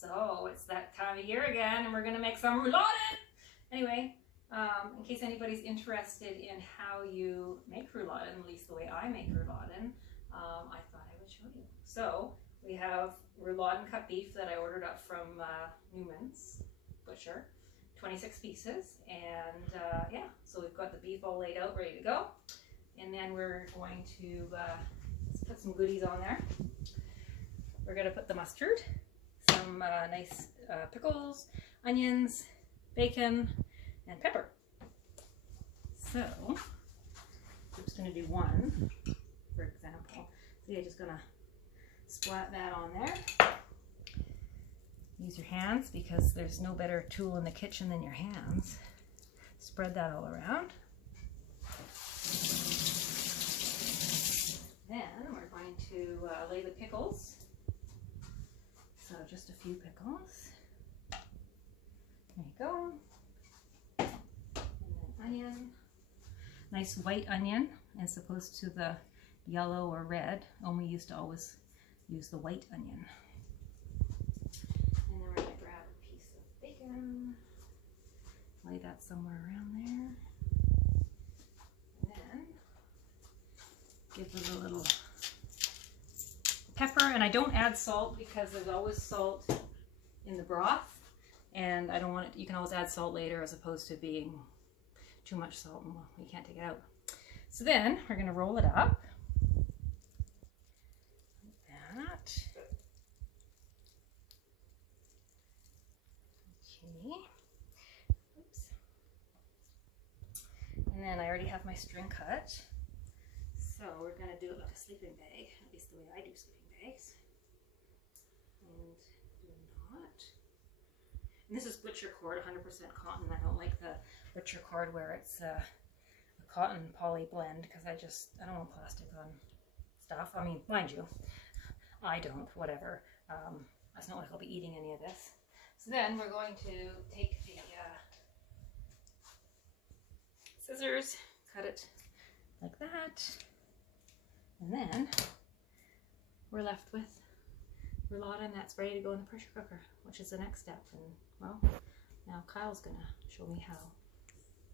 So it's that time of year again, and we're gonna make some rouladen. Anyway, in case anybody's interested in how you make rouladen, at least the way I make rouladen, I thought I would show you. So we have rouladen cut beef that I ordered up from Newman's Butcher, 26 pieces, and yeah, so we've got the beef all laid out, ready to go. And then we're going to let's put some goodies on there. We're gonna put the mustard, some nice pickles, onions, bacon, and pepper. So I'm just gonna do one, for example. So you're just gonna splat that on there. Use your hands because there's no better tool in the kitchen than your hands. Spread that all around. Then we're going to lay the pickles. So just a few pickles. There you go. And then onion. Nice white onion as opposed to the yellow or red. We used to always use the white onion. And then we're going to grab a piece of bacon. Lay that somewhere around there. And then give it a little pepper, and I don't add salt because there's always salt in the broth, and I don't want it. You can always add salt later as opposed to being too much salt and you can't take it out. So then we're going to roll it up like that. Okay. Oops. And then I already have my string cut. So we're going to do it like a sleeping bag, at least the way I do sleeping bags. And do a knot. And this is butcher cord, 100% cotton. I don't like the butcher cord where it's a cotton poly blend because I don't want plastic on stuff. I mean, mind you, I don't, whatever. It's not like I'll be eating any of this. So then we're going to take the scissors, cut it like that. And then we're left with rouladen that's ready to go in the pressure cooker, which is the next step. And well, now Kyle's gonna show me how,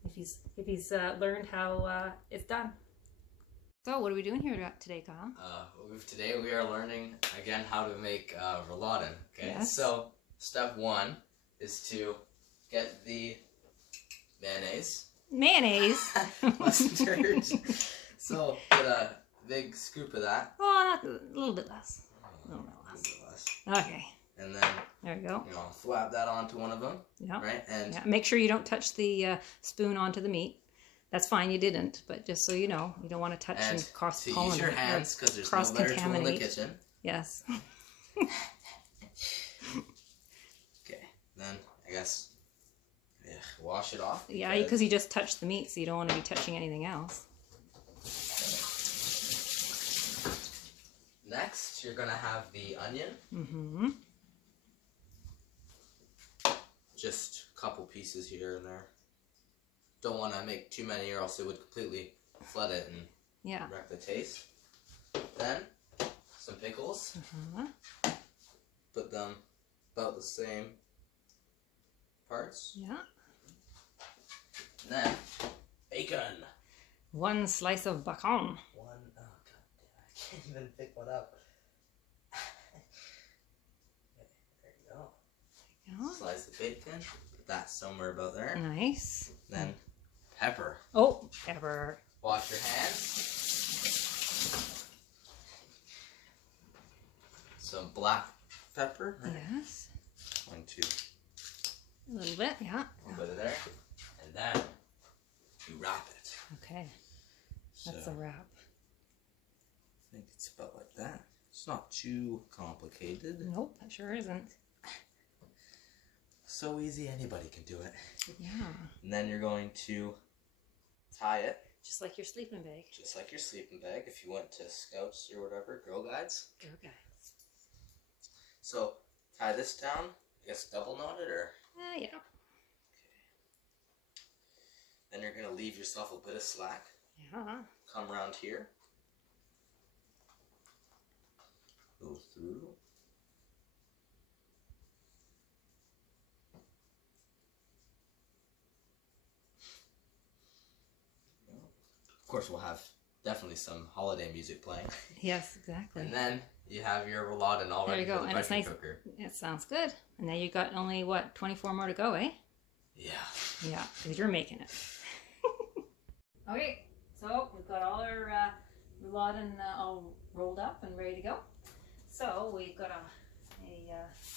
if he's learned how it's done. So what are we doing here today, Kyle? Today we are learning again how to make rouladen. Okay, yes. So step one is to get the mayonnaise. Mayonnaise. Mustard. So get a big scoop of that. Oh, not a little bit less. A little bit less. Okay. And then there we go. You know, flap that onto one of them. Yeah. Right. And yeah. Make sure you don't touch the spoon onto the meat. That's fine, you didn't, but just so you know, you don't want to touch and cross-pollinate. Use your hands because there's no better tool in the kitchen. Yes. Okay. Then I guess wash it off. Yeah, because you just touched the meat, so you don't want to be touching anything else. Next, you're gonna have the onion. Mm-hmm. Just a couple pieces here and there. Don't want to make too many or else it would completely flood it and wreck the taste. Then, some pickles. Put them about the same parts. Yeah. And then, bacon. One slice of bacon. Oh god damn, I can't even pick one up. Okay, there you go. There you go. Slice the bacon. Put that somewhere about there. Nice. Then pepper. Oh, pepper. Wash your hands. Some black pepper. Right? Yes. 1, 2. A little bit, yeah. A little bit of there. And then you wrap it. Okay. That's a wrap. I think it's about like that. It's not too complicated. Nope, it sure isn't. So easy, anybody can do it. Yeah. And then you're going to tie it. Just like your sleeping bag. Just like your sleeping bag if you went to Scouts or whatever, Girl Guides. Girl Guides. So tie this down, I guess double knotted or? Yeah. Okay. Then you're going to leave yourself a bit of slack. Yeah. Come around here. Go through. Of course, we'll have definitely some holiday music playing. Yes, exactly. And then you have your rouladen all ready for the pressure cooker. It sounds good. And now you got only, what, 24 more to go, eh? Yeah. Yeah, because you're making it. Okay, so we've got all our rouladen all rolled up and ready to go. So we've got a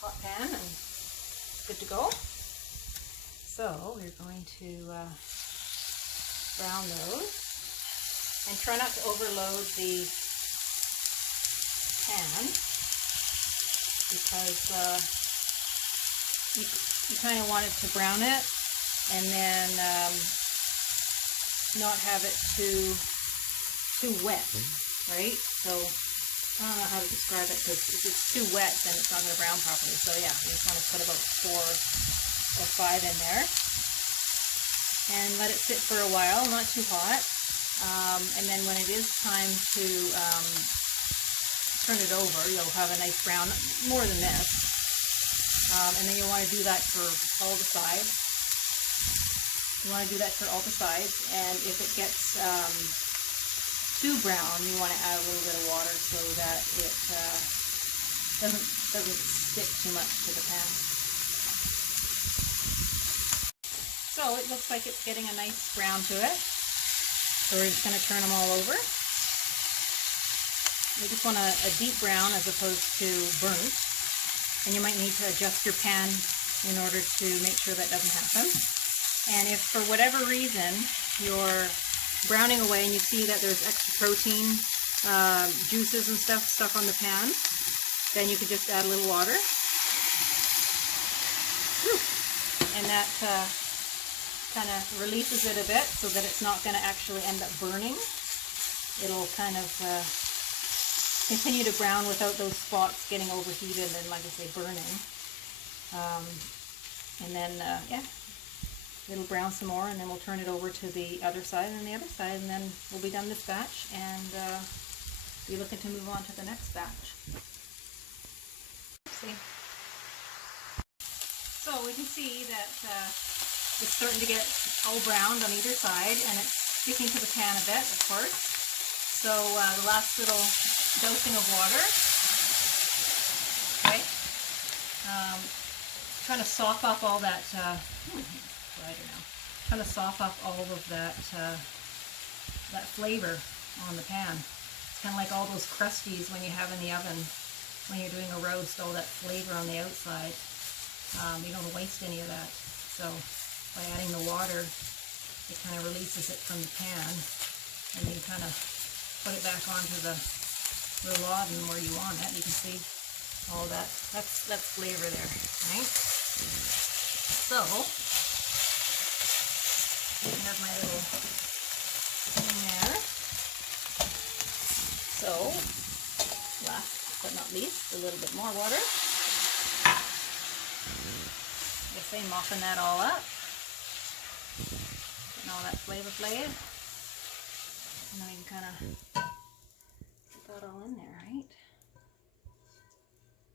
hot pan and good to go. So we're going to brown those. And try not to overload the pan because you kind of want it to brown it and then not have it too wet, right? So I don't know how to describe it because if it's too wet then it's not going to brown properly. So yeah, you just want to put about 4 or 5 in there and let it sit for a while, not too hot. And then when it is time to turn it over, you'll have a nice brown, more than this. And then you'll want to do that for all the sides. You want to do that for all the sides, and if it gets too brown, you want to add a little bit of water so that it doesn't stick too much to the pan. So it looks like it's getting a nice brown to it. So we're just going to turn them all over. You just want a deep brown as opposed to burnt. And you might need to adjust your pan in order to make sure that doesn't happen. And if for whatever reason you're browning away and you see that there's extra protein, juices and stuff stuck on the pan, then you could just add a little water. And that kind of releases it a bit so that it's not going to actually end up burning. It'll kind of continue to brown without those spots getting overheated and, like I say, burning. And then, yeah, it'll brown some more, and then we'll turn it over to the other side and the other side, and then we'll be done this batch and be looking to move on to the next batch. See? So we can see that it's starting to get all browned on either side, and it's sticking to the pan a bit, of course. So the last little dosing of water, okay, trying to soften up all that, trying to soften up all of that, that flavor on the pan. It's kind of like all those crusties when you have in the oven, when you're doing a roast, all that flavor on the outside. You don't waste any of that. So by adding the water, it kind of releases it from the pan, and you kind of put it back onto the rouladen where you want it. You can see all that. That's flavor there, right? So I have my little thing there. So last but not least, a little bit more water. I say muffin that all up. Getting all that flavor. And then you can kind of put that all in there, right?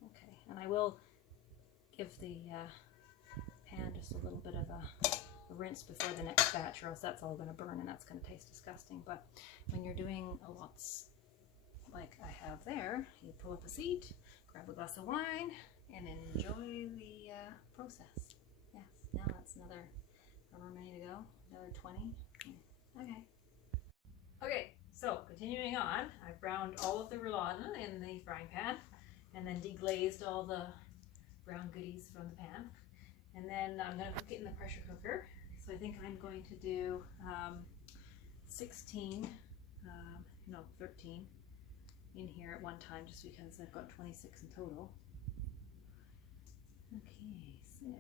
Okay, and I will give the pan just a little bit of a rinse before the next batch, or else that's all going to burn and that's going to taste disgusting. But when you're doing a lots like I have there, you pull up a seat, grab a glass of wine, and enjoy the process. Yes, now that's another, however many to go, another 20. Okay. Okay, so continuing on, I've browned all of the rouladen in the frying pan, and then deglazed all the brown goodies from the pan. And then I'm going to cook it in the pressure cooker. So I think I'm going to do 13 in here at one time, just because I've got 26 in total. Okay, 6.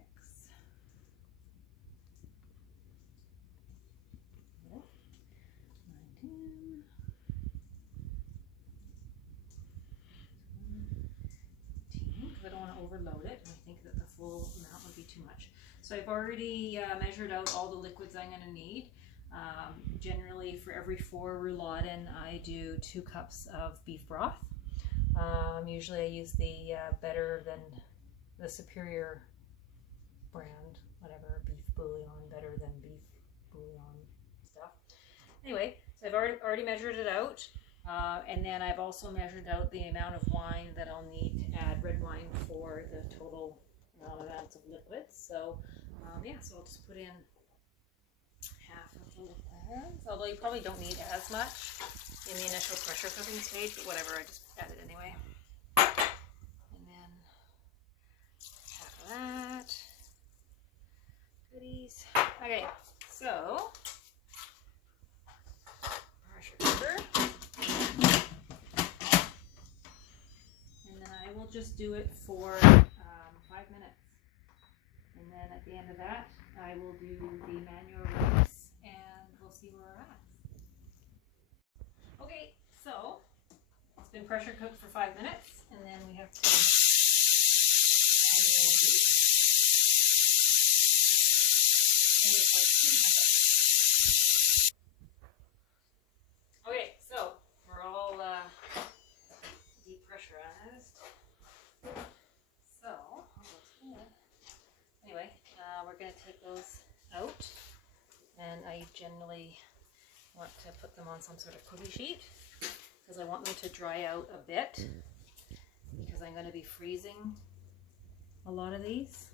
19. 'Cause I don't want to overload it. I think that the full amount would be too much. So I've already measured out all the liquids I'm going to need. Generally, for every 4 rouladen, I do 2 cups of beef broth. Usually I use the Better Than, the Superior brand, whatever, beef bouillon, Better Than beef bouillon stuff. Anyway, So I've already measured it out. And then I've also measured out the amount of wine that I'll need to add red wine for the total amount of ounce of liquids. So yeah, so I'll just put in half of the liquids, although you probably don't need as much in the initial pressure cooking stage, but whatever, I just add it anyway. And then half of that. Goodies. Okay, so pressure cooker. And then I will just do it for 5 minutes. And then at the end of that, I will do the manual release and we'll see where we're at. Okay, so it's been pressure cooked for 5 minutes, and then we have to add it all. Okay, so we're all depressurized. So, anyway, we're going to take those out, and I generally want to put them on some sort of cookie sheet because I want them to dry out a bit, because I'm going to be freezing a lot of these.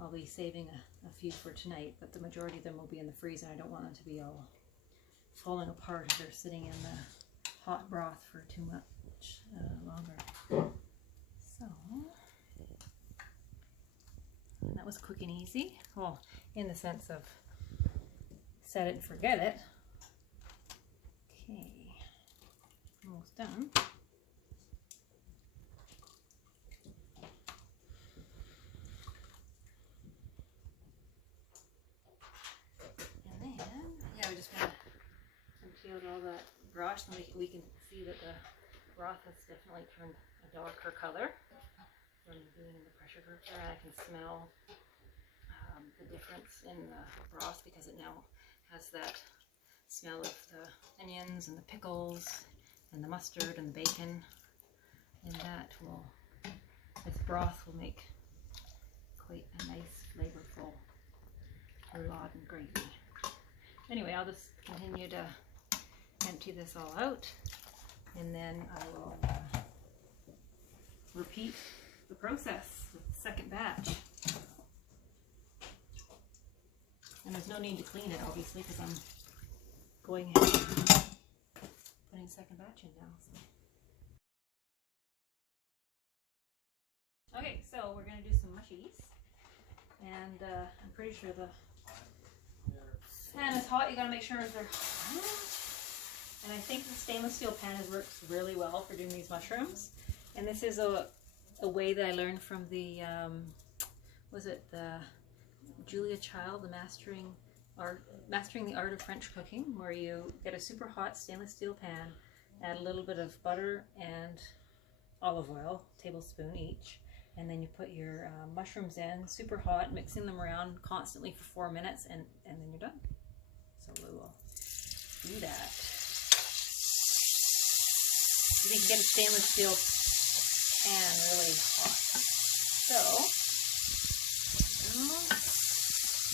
I'll be saving a few for tonight, but the majority of them will be in the freezer. I don't want them to be all falling apart if they're sitting in the hot broth for too much longer. So that was quick and easy. Well, in the sense of set it and forget it. Okay, almost done. And then, yeah, we just want to empty out all that broth, and we can see that the broth has definitely turned a darker color from doing the pressure cooker. And I can smell the difference in the broth because it now has that smell of the onions and the pickles and the mustard and the bacon, and that will, this broth will make quite a nice flavorful rouladen gravy. Anyway, I'll just continue to empty this all out, and then I will repeat the process with the second batch. And there's no need to clean it, obviously, because I'm going ahead and putting the second batch in now. So. Okay, so we're going to do some mushies. And I'm pretty sure the pan is hot. You got to make sure they're hot. And I think the stainless steel pan works really well for doing these mushrooms. And this is a way that I learned from the, was it the Julia Child, the Mastering the Art of French Cooking, where you get a super hot stainless steel pan, add a little bit of butter and olive oil, tablespoon each, and then you put your mushrooms in, super hot, mixing them around constantly for 4 minutes, and then you're done. So we will do that. You can get a stainless steel pan really hot. So,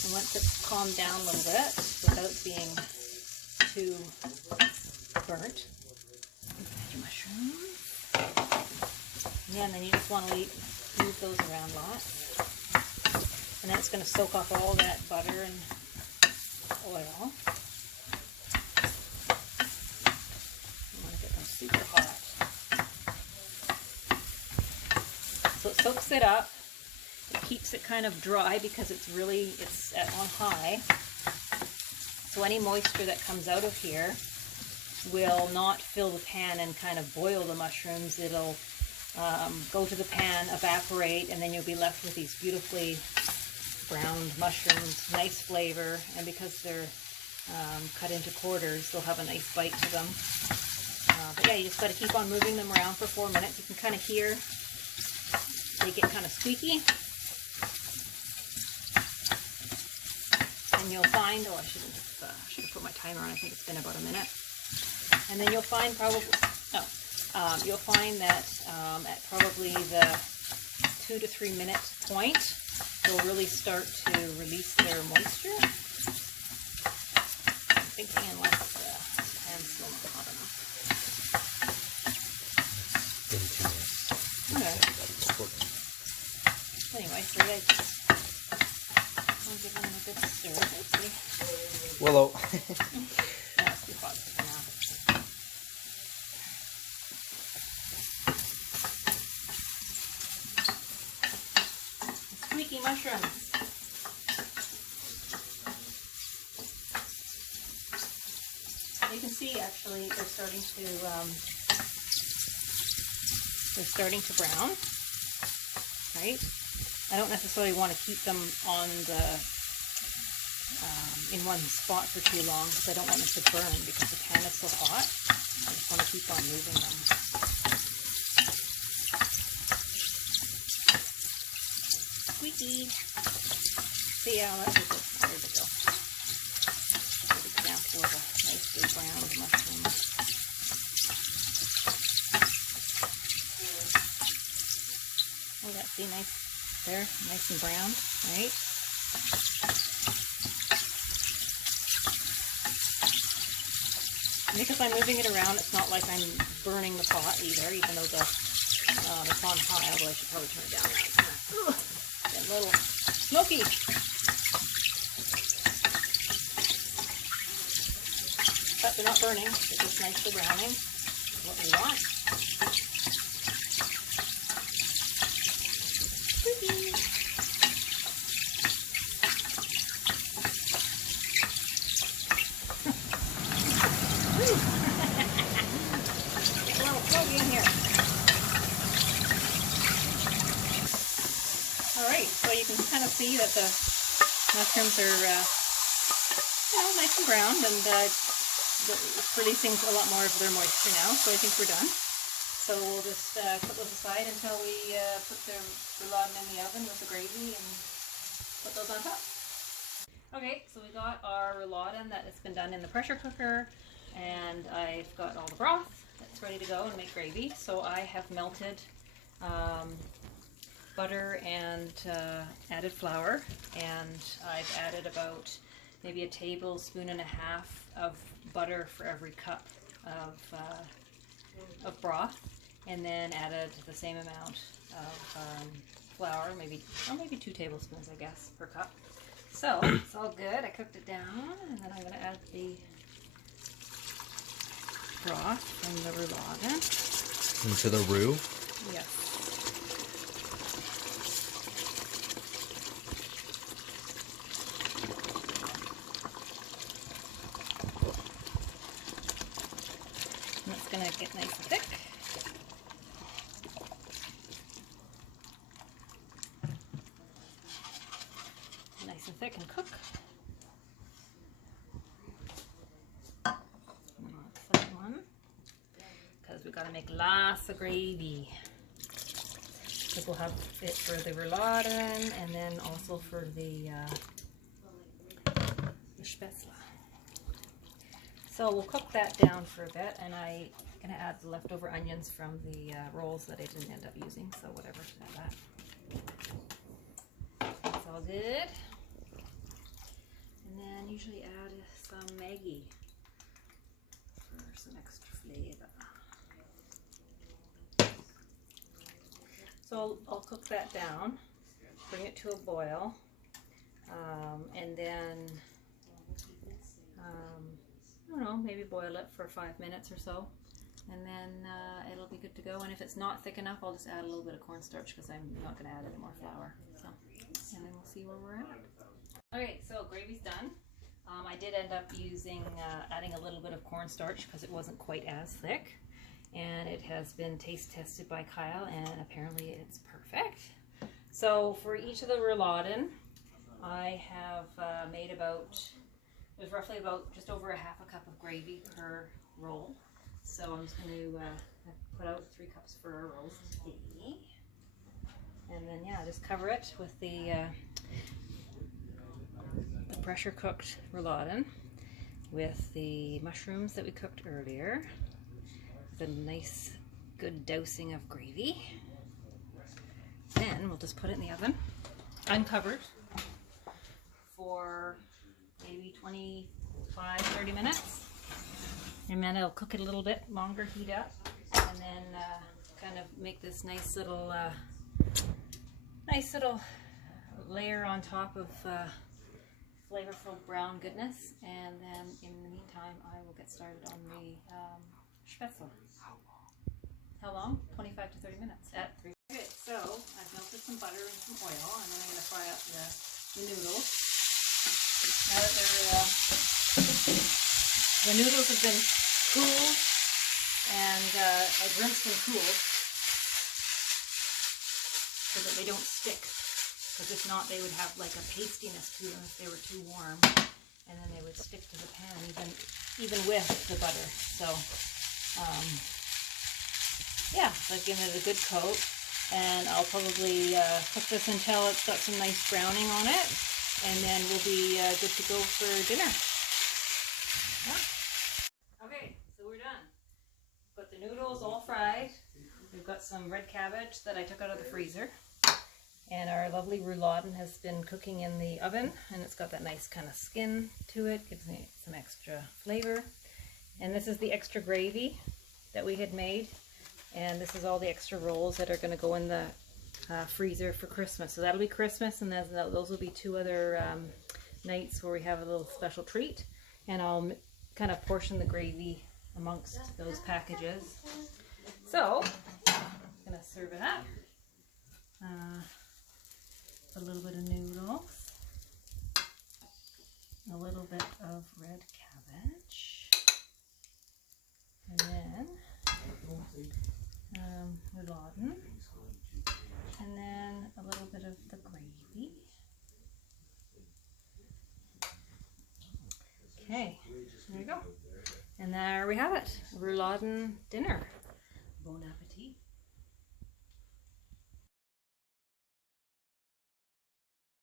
and once it's calmed down a little bit, without being too burnt, you add your mushrooms. Yeah, and then you just want to move those around lots. And then it's going to soak up all that butter and oil. You want to get them super hot. So it soaks it up. It keeps it kind of dry because it's on high. So any moisture that comes out of here will not fill the pan and kind of boil the mushrooms. It'll go to the pan, evaporate, and then you'll be left with these beautifully browned mushrooms, nice flavor, and because they're cut into quarters, they'll have a nice bite to them. But yeah, you just got to keep on moving them around for 4 minutes. You can kind of hear they get kind of squeaky. And you'll find, oh, I should have put my timer on. I think it's been about a minute. And then you'll find you'll find that at probably the 2 to 3 minute point, they'll really start to release their moisture. I'm thinking unless the pan pan's still not hot enough. Way too nice. Okay. That's important. Anyway, so I just I'll give them a good stir. Let's see. Willow. Yeah, it's too hot for now. Squeaky mushrooms. You can see actually they're starting to brown, right? I don't necessarily want to keep them on the in one spot for too long because I don't want them to burn because the pan is so hot. I just want to keep on moving them. Squeaky. So yeah, that's a good. There we go. Good example of a nicely browned mushroom. Oh, that's see nice there, nice and brown, right? Because I'm moving it around, it's not like I'm burning the pot either, even though it's on high, although I should probably turn it down now. It's getting a little smoky. But they're not burning, they're just nicely browning. That's what we want. Alright, so you can kind of see that the mushrooms are nice and browned, and it's releasing a lot more of their moisture now, so I think we're done. So we'll just put those aside until we put the rouladen in the oven with the gravy and put those on top. Okay, so we got our rouladen that has been done in the pressure cooker, and I've got all the broth that's ready to go and make gravy. So I have melted butter and added flour, and I've added about maybe a tablespoon and a half of butter for every cup of broth, and then added the same amount of flour, maybe 2 tablespoons, I guess, per cup. So it's all good. I cooked it down, and then I'm going to add the broth from the rouladen into the roux. Yes. And it's going to get nice and thick. Nice and thick and cook. Because we've got to make lots of gravy. Because we'll have it for the rouladen and then also for the Spaetzle. So we'll cook that down for a bit, and I'm going to add the leftover onions from the rolls that I didn't end up using, so whatever, add that. It's all good. And then usually add some Maggi for some extra flavor. So I'll cook that down, bring it to a boil, and then, I don't know, maybe boil it for 5 minutes or so, and then it'll be good to go. And if it's not thick enough, I'll just add a little bit of cornstarch because I'm not going to add any more flour. So, and then we'll see where we're at. Okay, so gravy's done. I did end up using, adding a little bit of cornstarch because it wasn't quite as thick. And it has been taste tested by Kyle, and apparently it's perfect. So for each of the rouladen, I have made about, it was roughly about just over a half a cup of gravy per roll. So I'm just going to put out 3 cups for our rolls today. And then yeah, just cover it with the pressure cooked rouladen with the mushrooms that we cooked earlier. A nice good dousing of gravy. Then we'll just put it in the oven uncovered for maybe 25-30 minutes, And then I'll cook it a little bit longer, heat up, and then kind of make this nice little layer on top of flavorful brown goodness. And then in the meantime, I will get started on the Spaetzle. How long? 25 to 30 minutes at 3. Okay, so I've melted some butter and some oil, and then I'm going to fry up the noodles. Now that the noodles have been cooled and like rinsed and cooled, so that they don't stick. Because if not, they would have like a pastiness to them if they were too warm, and then they would stick to the pan even with the butter. So yeah, so I've given it a good coat, and I'll probably cook this until it's got some nice browning on it, and then we'll be good to go for dinner. Yeah. Okay, so we're done. Got the noodles all fried. We've got some red cabbage that I took out of the freezer, and our lovely rouladen has been cooking in the oven, and it's got that nice kind of skin to it, gives me some extra flavor. And this is the extra gravy that we had made. And this is all the extra rolls that are going to go in the freezer for Christmas. So that'll be Christmas, and those will be 2 other nights where we have a little special treat. And I'll kind of portion the gravy amongst those packages. So, I'm going to serve it up. A little bit of noodles. A little bit of red cabbage. And then rouladen, and then a little bit of the gravy. Okay, there you go. And there we have it, rouladen dinner. Bon appetit.